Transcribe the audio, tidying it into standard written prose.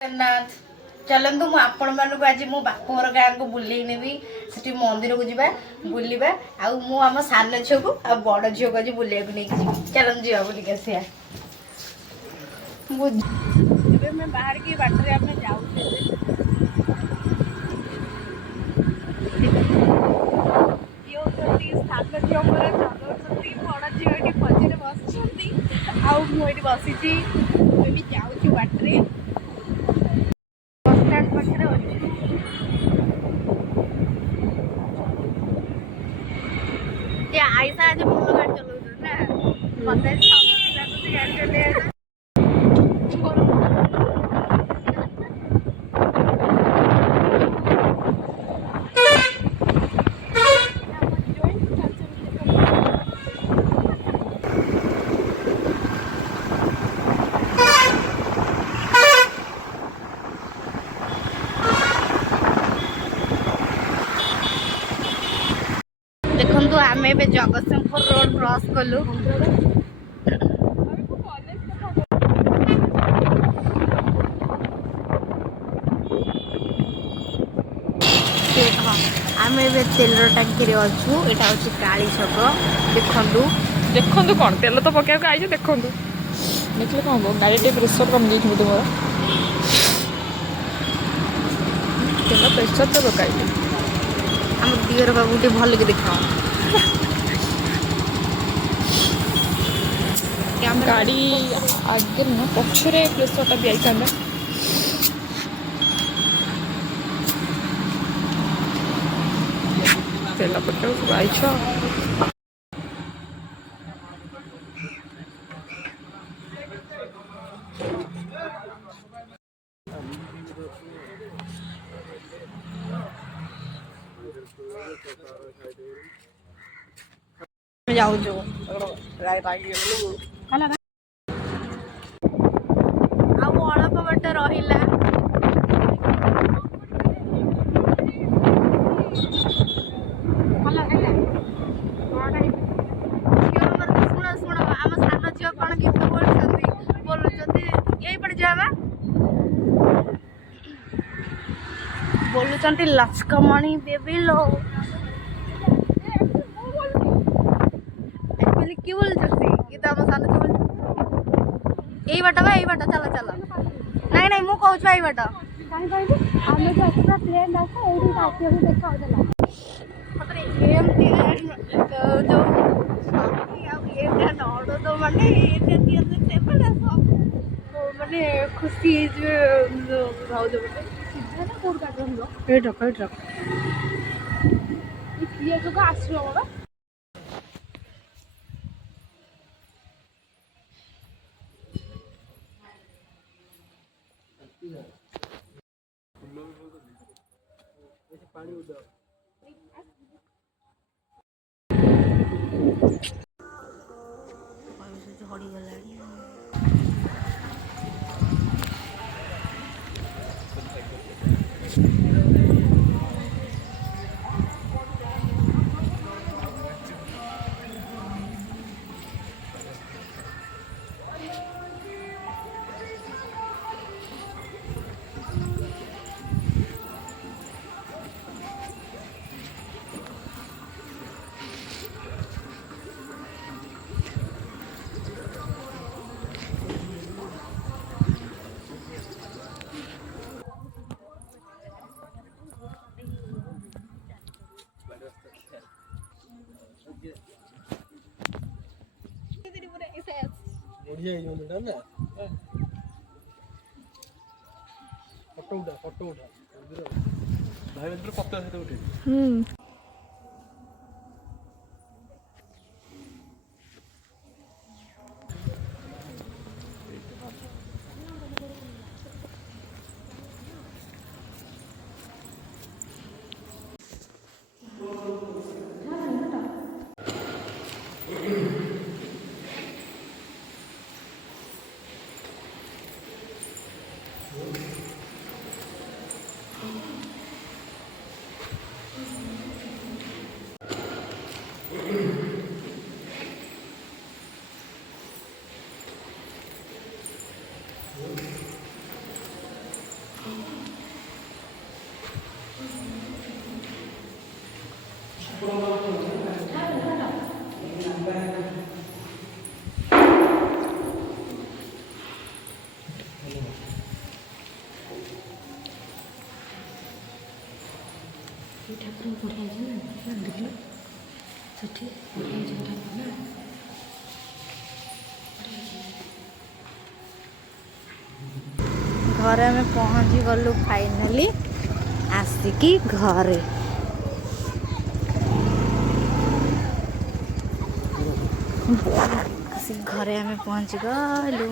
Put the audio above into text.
जगन्नाथ चलतु मु आपण मानक आज मो बापर गाँ को बुले नेबी से मंदिर को जावा बुलवा आउ आम सान झील को आ बड़ झील को आज बुले चलन जा बुलिक आसिया बाहर की बाटर आम जाऊ सान झील चलाउछंती बड़ झील ये मझे बस आउट बसी जाऊँ बाटरे पाखे अच्छे आईसा आज भल गाड़ी चलाऊ ना मत गाड़ी चल देखु आम ए जगतसिंहपुर रोड क्रॉस कलु आम ए तेल टांकी अच्छु यहाँ हूँ काली छक देखु देखु कौन तेल तो पकड़ आई देखु देखिए कौन हो गाड़ी टे प्रेसर कम गई तुम तेल प्रेसर तो पकाई आम दियर बाबू टे भल के देखा गाड़ी आगे ना पछरे प्रेसर टा दिया था तेल पकाऊ सब आई जाऊँ अल्प बट रहा शुण शुण आम सान झील कौन गीत बोलुं यही पड़े जावा बोलुं लक्ष्मणी बेबी लो कि बोलुं गीत आम सान झील यही बाट बा यही बाट चल चल नाई नाई मु कहूँ यही बाट माने खुशी भाज आसो झड़ी गलानी फोटो उठा भाई पत्ता उठे ସେଠି ଘରେ ଆମେ ପହଞ୍ଚି ଗଲୁ ଫାଇନାଲି ଆସିକି ଘରେ। ଆସିକି ଘରେ ଆମେ ପହଞ୍ଚି ଗଲୁ।